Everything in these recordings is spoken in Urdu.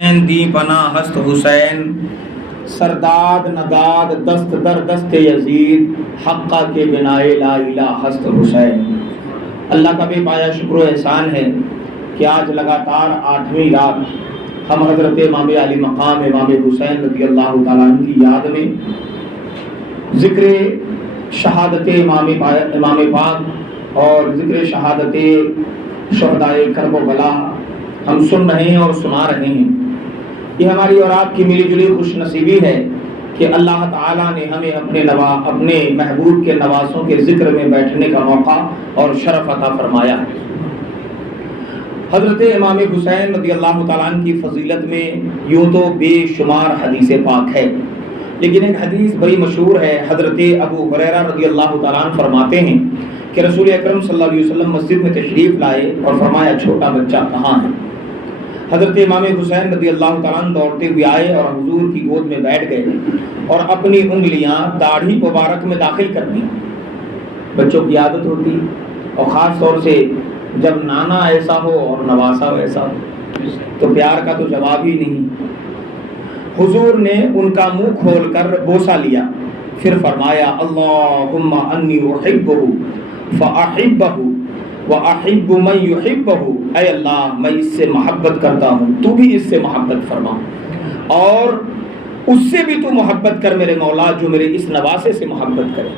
دی پناہ ہست حسین سرداد نداد دست در دست یزید حقہ کے بنائے لا الہ ہست حسین۔ اللہ کا بے پایا شکر و احسان ہے کہ آج لگاتار 8ویں رات ہم حضرت امام علی مقام امام حسین رضی اللہ تعالیٰ عنہ کی یاد میں ذکر شہادت امام پاک اور ذکر شہادت شہدائے کرب و بلا ہم سن رہے ہیں اور سنا رہے ہیں۔ یہ ہماری اور آپ کی ملی جلی خوش نصیبی ہے کہ اللہ تعالیٰ نے ہمیں اپنے محبوب کے نواسوں کے ذکر میں بیٹھنے کا موقع اور شرف عطا فرمایا ہے۔ حضرت امام حسین رضی اللہ تعالیٰ عنہ کی فضیلت میں یوں تو بے شمار حدیث پاک ہے، لیکن ایک حدیث بڑی مشہور ہے۔ حضرت ابو ہریرہ رضی اللہ تعالیٰ عنہ فرماتے ہیں کہ رسول اکرم صلی اللہ علیہ وسلم مسجد میں تشریف لائے اور فرمایا چھوٹا بچہ کہاں ہے؟ حضرت امام حسین رضی اللہ تعالیٰ عنہ دوڑتے ہوئے آئے اور حضور کی گود میں بیٹھ گئے اور اپنی انگلیاں داڑھی مبارک میں داخل کر دیں۔ بچوں کی عادت ہوتی اور خاص طور سے جب نانا ایسا ہو اور نواسا ایسا ہو تو پیار کا تو جواب ہی نہیں۔ حضور نے ان کا منہ کھول کر بوسہ لیا، پھر فرمایا اللہم انی احبہ فاحبہ وَأَحِبُّ مَن يُحِبُّهُ، اے اللہ میں اس سے محبت کرتا ہوں، تو بھی اس سے محبت فرما، اور اس سے بھی تو محبت کر میرے مولا جو میرے اس نواسے سے محبت کرے۔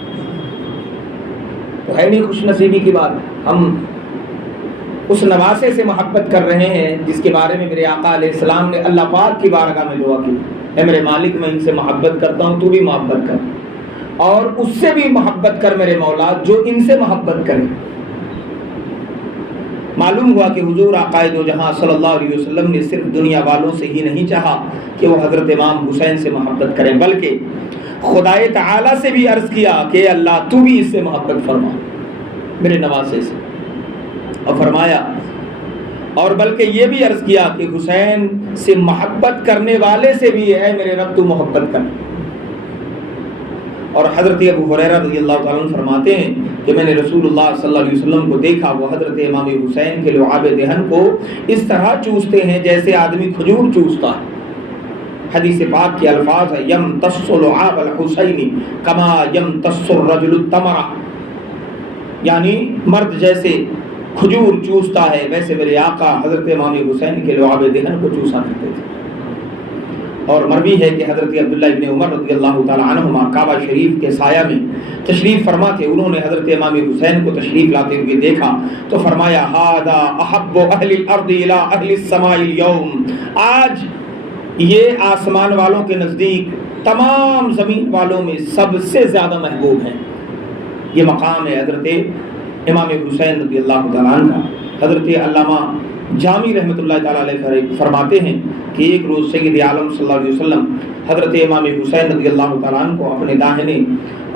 تو ہے نہیں خوش نصیبی کی بات، ہم اس نواسے سے محبت کر رہے ہیں جس کے بارے میں میرے آقا علیہ السلام نے اللہ پاک کی بارگاہ میں دعا کی، اے میرے مالک میں ان سے محبت کرتا ہوں، تو بھی محبت کر، اور اس سے بھی محبت کر میرے مولا جو ان سے محبت کرے۔ معلوم ہوا کہ حضور آقا دو جہاں صلی اللہ علیہ وسلم نے صرف دنیا والوں سے ہی نہیں چاہا کہ وہ حضرت امام حسین سے محبت کریں، بلکہ خدائے تعالیٰ سے بھی عرض کیا کہ اللہ تو بھی اس سے محبت فرما میرے نواسے سے، اور فرمایا اور بلکہ یہ بھی عرض کیا کہ حسین سے محبت کرنے والے سے بھی ہے میرے رب تو محبت کر۔ اور حضرت ابو ہریرہ رضی اللہ تعالیٰ عنہ فرماتے ہیں کہ میں نے رسول اللہ صلی اللہ علیہ وسلم کو دیکھا، وہ حضرت امام حسین کے لعاب دہن کو اس طرح چوستے ہیں جیسے آدمی کھجور چوستا ہے۔ حدیث پاک کے الفاظ ہے یمتص لعاب الحسین کما یمتص الرجل التمرہ، یعنی مرد جیسے کھجور چوستا ہے ویسے میرے آقا حضرت امام حسین کے لعاب دہن کو چوسا کرتے تھے۔ اور مروی ہے کہ حضرت عبداللہ ابن عمر رضی اللہ تعالی عنہما کعبہ شریف کے سایہ میں تشریف فرما تھے، انہوں نے حضرت امام حسین کو تشریف لاتے ہوئے دیکھا تو فرمایا ھذا احب اہل الارض الی اہل السماء اليوم، آج یہ آسمان والوں کے نزدیک تمام زمین والوں میں سب سے زیادہ محبوب ہیں۔ یہ مقام ہے حضرت امام حسین رضی اللہ تعالی عنہ کا۔ حضرت علامہ جامی رحمۃ اللہ تعالیٰ علیہ فرماتے ہیں کہ ایک روز سید عالم صلی اللہ علیہ وسلم حضرت امام حسین رضی اللہ تعالیٰ عنہ کو اپنے داہنے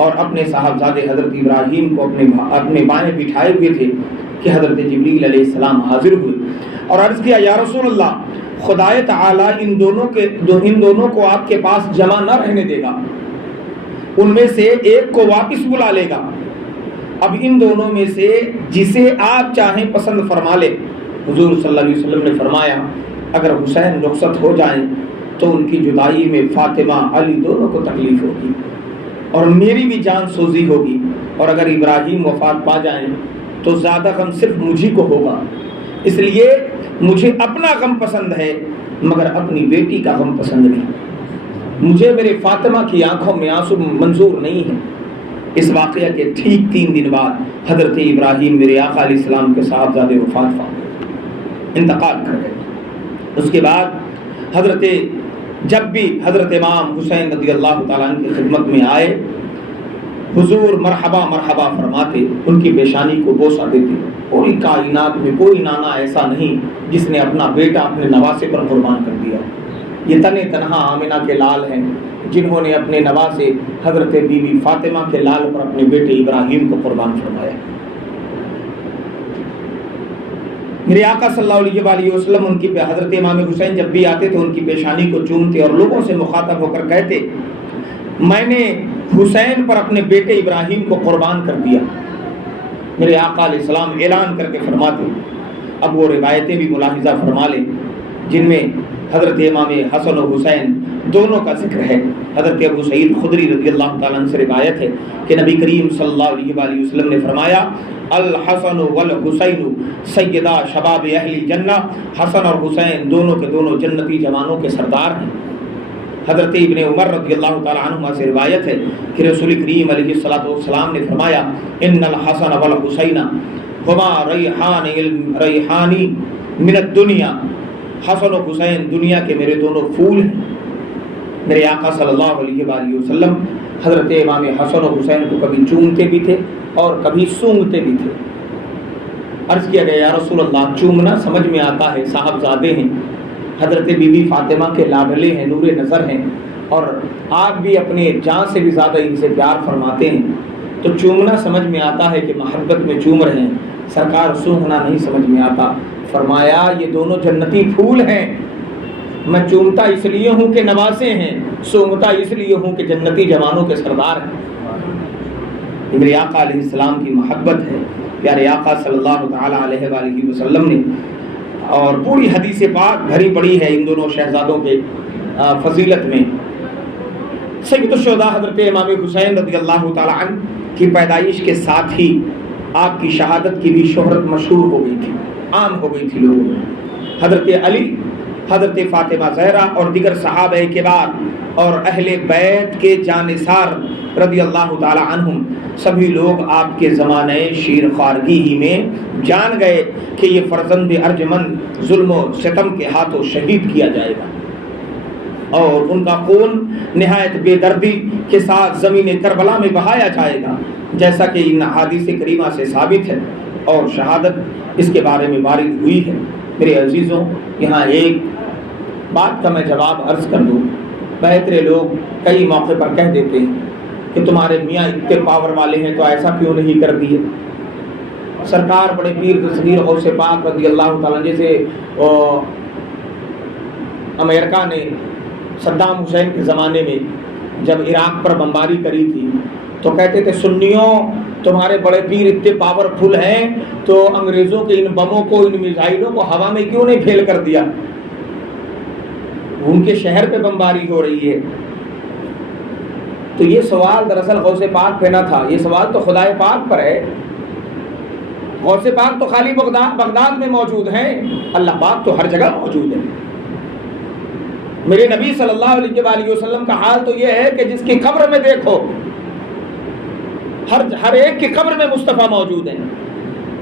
اور اپنے صاحبزادے حضرت ابراہیم کو اپنے بائیں بٹھائے ہوئے تھے کہ حضرت جبریل علیہ السلام حاضر ہوئے اور عرض کیا یا رسول اللہ، خدائے تعالیٰ ان دونوں کو آپ کے پاس جمع نہ رہنے دے گا، ان میں سے ایک کو واپس بلا لے گا، اب ان دونوں میں سے جسے آپ چاہیں پسند فرما لے۔ حضور صلی اللہ علیہ وسلم نے فرمایا اگر حسین رخصت ہو جائیں تو ان کی جدائی میں فاطمہ علی دونوں کو تکلیف ہوگی اور میری بھی جان سوزی ہوگی، اور اگر ابراہیم وفات پا جائیں تو زیادہ غم صرف مجھی کو ہوگا، اس لیے مجھے اپنا غم پسند ہے مگر اپنی بیٹی کا غم پسند نہیں، مجھے میرے فاطمہ کی آنکھوں میں آنسو منظور نہیں ہے۔ اس واقعہ کے ٹھیک 3 دن بعد حضرت ابراہیم میرے آقا علیہ السلام کے صاحبزادے وفات پا انتقال کر گئے۔ اس کے بعد جب بھی حضرت امام حسین رضی اللہ تعالیٰ عنہ کی خدمت میں آئے حضور مرحبا مرحبا فرماتے، ان کی پیشانی کو بوسہ دیتے۔ پوری کائنات میں کوئی نانا ایسا نہیں جس نے اپنا بیٹا اپنے نواسے پر قربان کر دیا۔ یہ تنہا آمنہ کے لال ہیں جنہوں نے اپنے نواسے حضرت بی بی فاطمہ کے لال پر اپنے بیٹے ابراہیم کو قربان فرمایا۔ میرے آقا صلی اللہ علیہ وسلم ان کی حضرت امام حسین جب بھی آتے تو ان کی پیشانی کو چومتے اور لوگوں سے مخاطب ہو کر کہتے میں نے حسین پر اپنے بیٹے ابراہیم کو قربان کر دیا۔ میرے آقا علیہ السلام اعلان کر کے فرماتے، اب وہ روایتیں بھی ملاحظہ فرما لیں جن میں حضرت امام حسن و حسین دونوں کا ذکر ہے۔ حضرت ابو سعید خدری رضی اللہ تعالیٰ عنہ سے روایت ہے کہ نبی کریم صلی اللہ علیہ وآلہ وسلم نے فرمایا الحسن والحسین سیدہ شباب اہل الجنہ، حسن اور حسین دونوں کے دونوں جنتی جوانوں کے سردار ہیں۔ حضرت ابن عمر رضی اللہ تعالیٰ عنہما سے روایت ہے کہ رسول کریم علیہ الصلوۃ والسلام نے فرمایا ان الحسن والحسین ہما ریحانی من الدنیا، حسن و حسین دنیا کے میرے دونوں پھول ہیں۔ میرے آقا صلی اللہ علیہ وآلہ وسلم حضرت امام حسن و حسین کو کبھی چومتے بھی تھے اور کبھی سونگھتے بھی تھے۔ عرض کیا گیا یا رسول اللہ چومنا سمجھ میں آتا ہے، صاحبزادے ہیں، حضرت بی بی فاطمہ کے لاڈلے ہیں، نور نظر ہیں، اور آپ بھی اپنے جان سے بھی زیادہ ان سے پیار فرماتے ہیں، تو چومنا سمجھ میں آتا ہے کہ محبت میں چوم رہے ہیں، سرکار سونگھنا نہیں سمجھ میں آتا۔ فرمایا یہ دونوں جنتی پھول ہیں، میں چومتا اس لیے ہوں کہ نواسے ہیں، سونگھتا اس لیے ہوں کہ جنتی جوانوں کے سردار ہیں۔ میرے آقا علیہ السلام کی محبت ہے، پیارے آقا صلی اللہ تعالیٰ علیہ وآلہ وسلم نے، اور پوری حدیث پاک بھری پڑی ہے ان دونوں شہزادوں کے فضیلت میں۔ سید الشہداء حضرت امام حسین رضی اللہ تعالیٰ عنہ کی پیدائش کے ساتھ ہی آپ کی شہادت کی بھی شہرت مشہور ہو گئی تھی، عام ہو گئی تھی لوگوں میں۔ حضرت علی، حضرت فاطمہ زہرا اور دیگر صحابہ کبار اور اہل بیت کے جانثار رضی اللہ تعالی عنہم سبھی لوگ آپ کے زمانے شیر خوارگی ہی میں جان گئے کہ یہ فرزند ارجمند ظلم و ستم کے ہاتھوں شہید کیا جائے گا، اور ان کا خون نہایت بے دردی کے ساتھ زمین کربلا میں بہایا جائے گا، جیسا کہ ان حدیث کریمہ سے ثابت ہے اور شہادت اس کے بارے میں وارد ہوئی ہے۔ میرے عزیزوں، یہاں ایک بات کا میں جواب عرض کر دوں۔ بہترے لوگ کئی موقع پر کہہ دیتے ہیں کہ تمہارے میاں اتنے پاور والے ہیں تو ایسا کیوں نہیں کر دیے۔ سرکار بڑے پیر تصویر غوث پاک رضی اللہ تعالیٰ، جیسے امریکہ نے صدام حسین کے زمانے میں جب عراق پر بمباری کری تھی تو کہتے تھے سنیوں تمہارے بڑے پیر اتنے پاورفل ہیں تو انگریزوں کے ان بموں کو، ان میزائلوں کو ہوا میں کیوں نہیں پھیل کر دیا؟ ان کے شہر پہ بمباری ہو رہی ہے۔ تو یہ سوال دراصل غوث پاک پہ نہ تھا، یہ سوال تو خدائے پاک پر ہے۔ غوث پاک تو خالی بغداد میں موجود ہیں، اللہ پاک تو ہر جگہ موجود ہے۔ میرے نبی صلی اللہ علیہ وآلہ وسلم کا حال تو یہ ہے کہ جس کی قبر میں دیکھو ہر ایک کی قبر میں مصطفیٰ موجود ہیں۔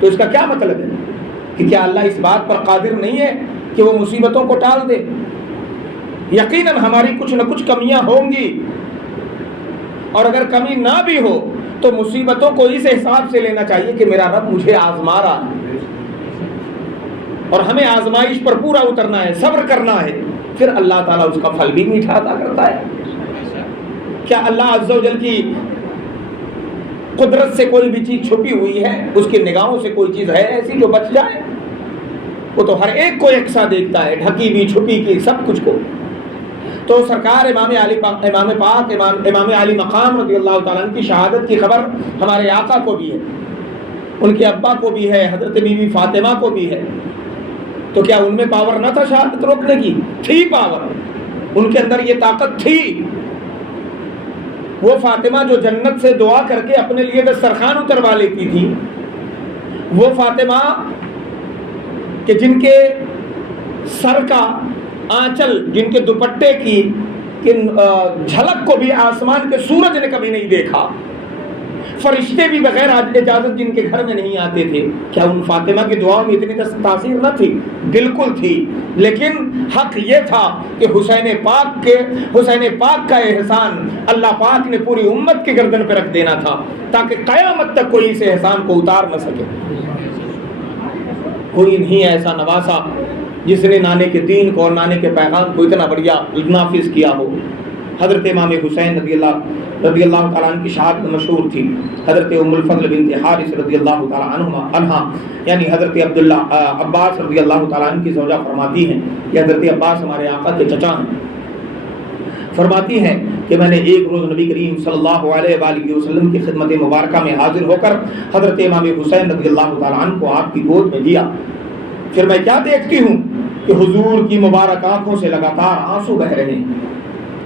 تو اس کا کیا مطلب ہے کہ کیا اللہ اس بات پر قادر نہیں ہے کہ وہ مصیبتوں کو ٹال دے؟ یقیناً ہماری کچھ نہ کچھ کمیاں ہوں گی، اور اگر کمی نہ بھی ہو تو مصیبتوں کو اس حساب سے لینا چاہیے کہ میرا رب مجھے آزما رہا ہے اور ہمیں آزمائش پر پورا اترنا ہے، صبر کرنا ہے، پھر اللہ تعالیٰ اس کا پھل بھی میٹھا عطا کرتا ہے۔ کیا اللہ عز و جل کی قدرت سے کوئی بھی چیز چھپی ہوئی ہے؟ اس کی نگاہوں سے کوئی چیز ہے ایسی جو بچ جائے؟ وہ تو ہر ایک کو یکساں دیکھتا ہے، ڈھکی بھی چھپی کی سب کچھ کو۔ تو سرکار امام علی مقام رضی اللہ تعالیٰ عنہ کی شہادت کی خبر ہمارے آقا کو بھی ہے، ان کے ابا کو بھی ہے، حضرت بی بی فاطمہ کو بھی ہے۔ تو کیا ان میں پاور نہ تھا شہادت روکنے کی؟ تھی پاور، ان کے اندر یہ طاقت تھی۔ وہ فاطمہ جو جنت سے دعا کر کے اپنے لیے دسترخوان اتروا لیتی تھی، وہ فاطمہ کہ جن کے سر کا آنچل، جن کے دوپٹے کی جھلک کو بھی آسمان کے سورج نے کبھی نہیں دیکھا، فرشتے بھی بغیر اجازت جن کے گھر میں نہیں آتے تھے، کیا ان فاطمہ کی دعاؤں میں اتنی تاثیر نہ تھی؟ بالکل تھی، لیکن حق یہ تھا کہ حسین پاک کا احسان اللہ پاک نے پوری امت کی گردن پہ رکھ دینا تھا تاکہ قیامت تک کوئی اس احسان کو اتار نہ سکے۔ کوئی نہیں ایسا نواسا جس نے نانے کے دین کو اور نانے کے پیغام کو اتنا بڑھیا نافذ کیا ہو۔ حضرت امام حسین رضی اللہ تعالیٰ عنہ کی شہادت مشہور تھی۔ حضرت ام الفضل بنت حارث رضی اللہ تعالیٰ عنہ یعنی حضرت عباس رضی اللہ تعالیٰ عنہ کی زوجہ فرماتی ہیں کہ حضرت عباس ہمارے آقا کے چچا ہیں، فرماتی ہیں کہ میں نے ایک روز نبی کریم صلی اللہ علیہ وآلہ وسلم کی خدمت مبارکہ میں حاضر ہو کر حضرت امام حسین رضی اللہ تعالیٰ عنہ کو آپ کی گود میں دیا۔ پھر میں کیا دیکھتی ہوں کہ حضور کی مبارک آنکھوں سے لگاتار آنسو بہ رہے ہیں۔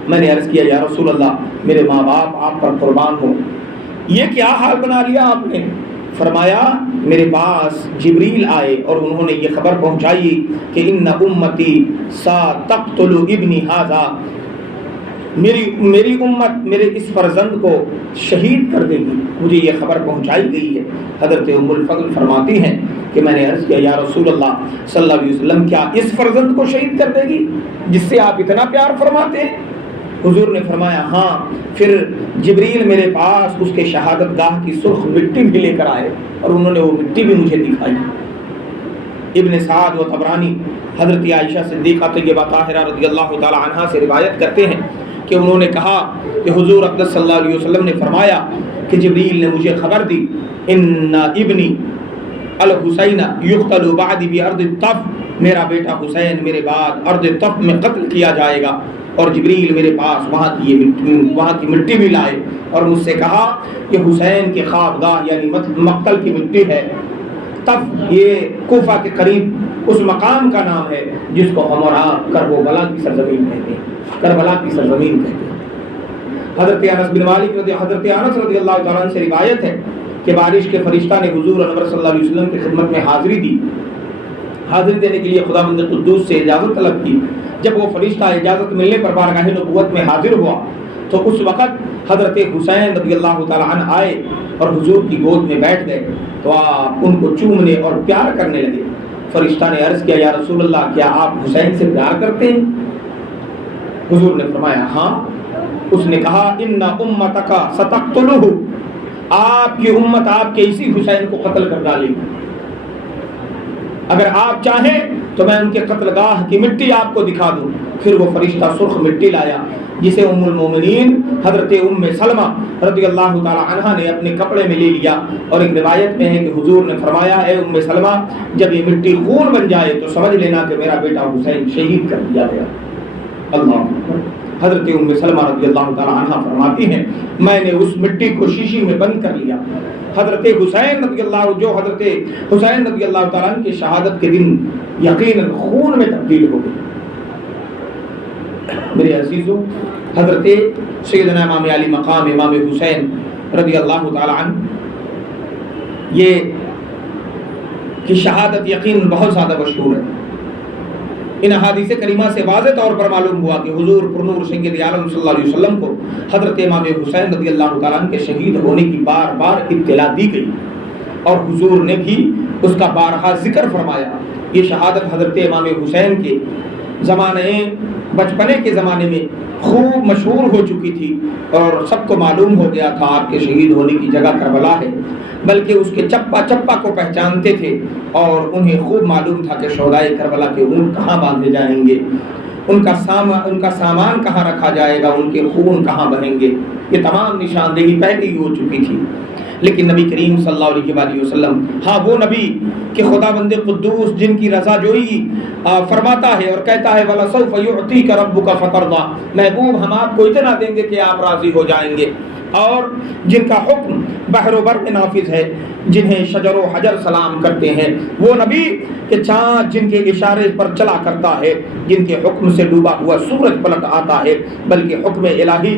میں نے عرض کیا یا رسول اللہ میرے ماں باپ آپ پر قربان ہو، یہ کیا حال بنا لیا آپ نے؟ فرمایا میرے پاس جبریل آئے اور انہوں نے یہ خبر پہنچائی کہ ان امتی ستقتل ابنی ھذا، میری امت میرے اس فرزند کو شہید کر دے گی، مجھے یہ خبر پہنچائی گئی ہے۔ حضرت ام الفضل فرماتی ہیں کہ میں نے عرض کیا یا رسول اللہ صلی اللہ علیہ وسلم کیا اس فرزند کو شہید کر دے گی جس سے آپ اتنا پیار فرماتے ہیں؟ حضور نے فرمایا ہاں۔ پھر جبریل میرے پاس اس کے شہادت گاہ کی سرخ مٹی بھی لے کر آئے اور انہوں نے وہ مٹی بھی مجھے دکھائی۔ ابن سعد و طبرانی حضرت عائشہ صدیقہ طیبہ طاہرہ رضی اللہ تعالی عنہا سے روایت کرتے ہیں کہ انہوں نے کہا کہ حضور اقدس صلی اللہ علیہ وسلم نے فرمایا کہ جبریل نے مجھے خبر دی ان ابنی الحسین یقتل بعدی بارض الطف، میرا بیٹا حسین میرے بعد ارض طف میں قتل کیا جائے گا۔ اور جبریل میرے پاس وہاں کی مٹی بھی لائے اور مجھ سے کہا کہ حسین کے خواب گاہ یعنی مقتل کی مٹی ہے۔ طف یہ کوفہ کے قریب اس مقام کا نام ہے جس کو ہم اور آپ کربلا کی سرزمین کہتے ہیں، کربلا کی سرزمین کہتے ہیں۔ حضرت انس بن مالک حضرت انس رضی اللہ تعالیٰ عنہ سے روایت ہے کہ بارش کے فرشتہ نے حضور انور صلی اللہ علیہ وسلم کی خدمت میں حاضری دی۔ حاضری دینے کے لیے خداوند قدوس سے اجازت طلب کی۔ جب وہ فرشتہ اجازت ملنے پر بارگاہ نبوت میں حاضر ہوا تو اس وقت حضرت حسین رضی اللہ تعالیٰ عنہ آئے اور حضور کی گود میں بیٹھ گئے تو آپ ان کو چومنے اور پیار کرنے لگے۔ فرشتہ نے عرض کیا یا رسول اللہ کیا آپ حسین سے پیار کرتے ہیں؟ حضور نے فرمایا ہاں۔ اس نے کہا ان امتک ستقتلہ، آپ کی امت آپ کے اسی حسین کو قتل کر ڈالے گی، اگر آپ چاہیں تو میں ان کے قتل گاہ کی مٹی آپ کو دکھا دوں۔ پھر وہ فرشتہ سرخ مٹی لایا جسے ام المومنین حضرت ام سلمہ رضی اللہ تعالی عنہا نے اپنے کپڑے میں لے لیا، اور ایک روایت میں ہے کہ حضور نے فرمایا اے ام سلمہ جب یہ مٹی خون بن جائے تو سمجھ لینا کہ میرا بیٹا حسین شہید کر دیا گیا۔ اللہ، حضرت ام سلمہ رضی اللہ تعالی عنہا فرماتی ہیں میں نے اس مٹی کو شیشی میں بند کر لیا۔ حضرت حسین رضی اللہ تعالیٰ عنہ کی شہادت کے دن یقیناً خون میں تبدیل ہو گئی۔ میرے عزیزو، حضرت سیدنا امام علی مقام امام حسین رضی اللہ تعالیٰ عنہ یہ کی شہادت یقیناً بہت زیادہ مشہور ہے۔ ان احادیث کریمہ سے واضح طور پر معلوم ہوا کہ حضور پرنور سید عالم صلی اللہ علیہ وسلم کو حضرت امام حسین رضی اللہ تعالیٰ عنہ کے شہید ہونے کی بار بار اطلاع دی گئی اور حضور نے بھی اس کا بارہا ذکر فرمایا۔ یہ شہادت حضرت امام حسین کے بچپنے کے زمانے میں خوب مشہور ہو چکی تھی اور سب کو معلوم ہو گیا تھا آپ کے شہید ہونے کی جگہ کربلا ہے، بلکہ اس کے چپا چپا کو پہچانتے تھے اور انہیں خوب معلوم تھا کہ شہدائے کربلا کے اونٹ کہاں باندھے جائیں گے، ان کا سامان کہاں رکھا جائے گا، ان کے خون کہاں بہیں گے۔ یہ تمام نشاندہی پہلے ہی ہو چکی تھی، لیکن نبی کریم صلی اللہ علیہ وسلم، ہاں وہ نبی کہ خداوند قدوس جن کی رضا جوئی فرماتا ہے اور کہتا ہے وَلَسَوْفَ يُعْطِيكَ رَبُّكَ فَتَرْضَىٰ، محبوب ہم آپ کو اتنا دیں گے کہ آپ راضی ہو جائیں گے، اور جن کا حکم بحر و بر میں نافذ ہے، جنہیں شجر و حجر سلام کرتے ہیں، وہ نبی کہ چاند جن کے اشارے پر چلا کرتا ہے، جن کے حکم سے ڈوبا ہوا سورج پلٹ آتا ہے، بلکہ حکم الہی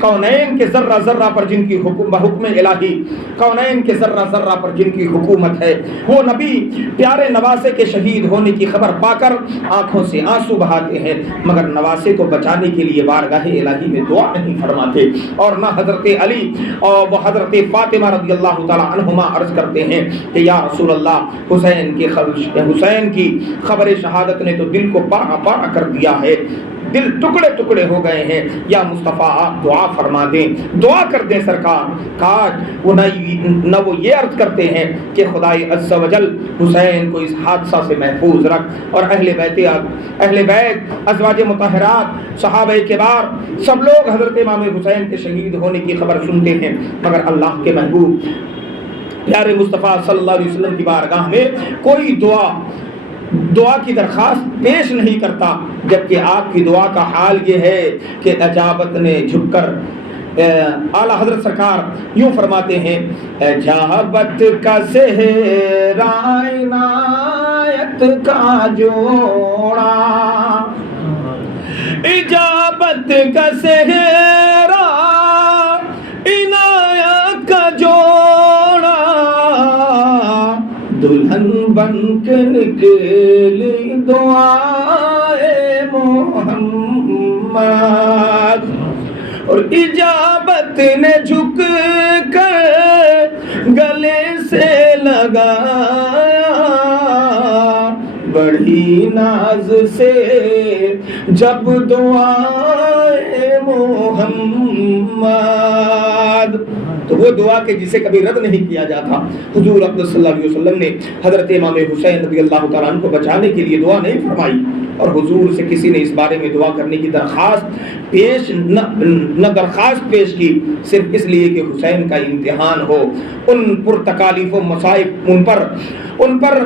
کونین کے ذرہ ذرہ پر جن کی حکم الہی کونین کے ذرہ ذرہ پر جن کی حکومت ہے، وہ نبی پیارے نواسے کے شہید ہونے کی خبر پا کر آنکھوں سے آنسو بہاتے ہیں، مگر نواسے کو بچانے کے لیے بارگاہ الہی میں دعا نہیں فرماتے، اور نہ حضرت علی اور وہ حضرت فاطمہ رضی اللہ تعالی عنہما عرض کرتے ہیں کہ یا رسول اللہ حسین کی خبر شہادت نے تو دل کو پارا پارا کر دیا ہے، دل ٹکڑے ٹکڑے ہو گئے ہیں، یا مصطفیٰ آپ دعا فرما دیں، دعا کر دیں سرکار، کاش وہ نہ وہ یہ عرض کرتے ہیں کہ خدائے عز و جل حسین کو اس حادثہ سے محفوظ رکھ، اور اہل بیت ازواج مطہرات صحابہ کبار سب لوگ حضرت امام حسین کے شہید ہونے کی خبر سنتے ہیں، مگر اللہ کے محبوب پیارے مصطفیٰ صلی اللہ علیہ وسلم کی بارگاہ میں کوئی دعا کی درخواست پیش نہیں کرتا، جبکہ آپ کی دعا کا حال یہ ہے کہ اجابت نے جھک کر اعلیٰ حضرت سرکار یوں فرماتے ہیں اجابت کا صحرا عنایت ہدایت کا جوڑا، اجابت کا صحرا عنایت کا جوڑا، دلہن بن کے نکلی دعائے محمد، اور اجابت نے جھک کر گلے سے لگایا، بڑی ناز سے جب دعائے محمد، تو وہ دعا کہ جسے کبھی رد نہیں کیا جاتا، حضور اقدس صلی اللہ علیہ وسلم نے حضرت امام حسین رضی اللہ تعالیٰ عنہ کو بچانے کے لیے دعا نہیں فرمائی، اور حضور سے کسی نے اس بارے میں دعا کرنے کی درخواست پیش کی، صرف اس لیے کہ حسین کا امتحان ہو، ان پر تکالیف و مصائب ان پر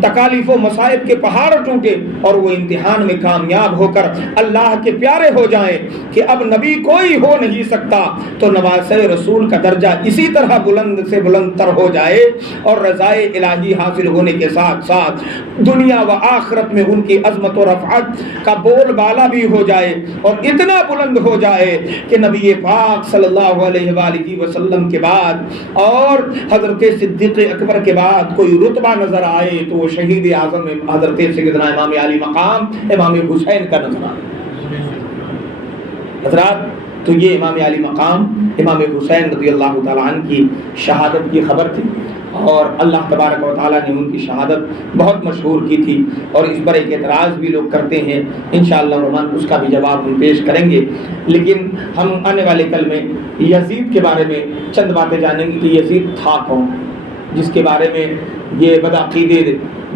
تکالیف و مصائب کے پہاڑ ٹوٹے اور وہ امتحان میں کامیاب ہو کر اللہ کے پیارے ہو جائیں کہ اب نبی کوئی ہو نہیں سکتا، تو نواسہ رسول کا درجہ اسی طرح بلند سے بلند تر ہو جائے، اور رضائے الہی حاصل ہونے کے ساتھ ساتھ دنیا و آخرت میں ان کی عظمت و رفعت کا بول بالا بھی ہو جائے، اور اتنا بلند ہو جائے کہ نبی پاک صلی اللہ علیہ وآلہ وسلم کے بعد اور حضرت صدیق اکبر کے بعد کوئی رتبہ نظر آئے تو وہ شہید اعظم حضرت سیدنا امام علی مقام امام حسین کا نظر آئے۔ حضرات، تو یہ امام علی مقام امام حسین رضی اللہ تعالیٰ عنہ کی شہادت کی خبر تھی، اور اللہ تبارک و تعالیٰ نے ان کی شہادت بہت مشہور کی تھی، اور اس پر ایک اعتراض بھی لوگ کرتے ہیں، انشاءاللہ الرحمن اس کا بھی جواب ہم پیش کریں گے۔ لیکن ہم آنے والے کل میں یزید کے بارے میں چند باتیں جانیں گے کہ یزید تھا کون، جس کے بارے میں یہ بدعقیدے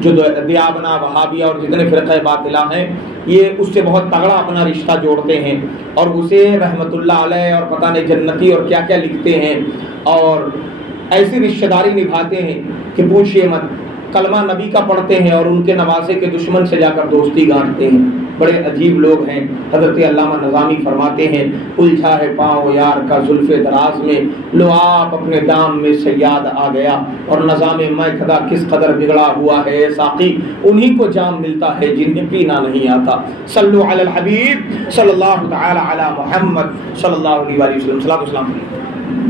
جو دیابنا وہابیہ اور جتنے فرقہ باطلہ ہیں یہ اس سے بہت تگڑا اپنا رشتہ جوڑتے ہیں، اور اسے رحمت اللہ علیہ اور پتہ نہیں جنتی اور کیا کیا لکھتے ہیں، اور ایسی رشتہ داری نبھاتے ہیں کہ پوچھئے مت، کلمہ نبی کا پڑھتے ہیں اور ان کے نواسے کے دشمن سے جا کر دوستی گانٹتے ہیں۔ بڑے عجیب لوگ ہیں۔ حضرت علامہ نظامی فرماتے ہیں، الجھا ہے پاؤں یار کا زلف دراز میں، لو آپ اپنے دام میں سے یاد آ گیا، اور نظام میں خدا کس قدر بگڑا ہوا ہے ساقی، انہی کو جام ملتا ہے جنہیں پینا نہیں آتا۔ صلو علی الحبیب صلی اللہ تعالی علی محمد صلی اللہ علیہ وسلم۔ صلاۃ و سلام۔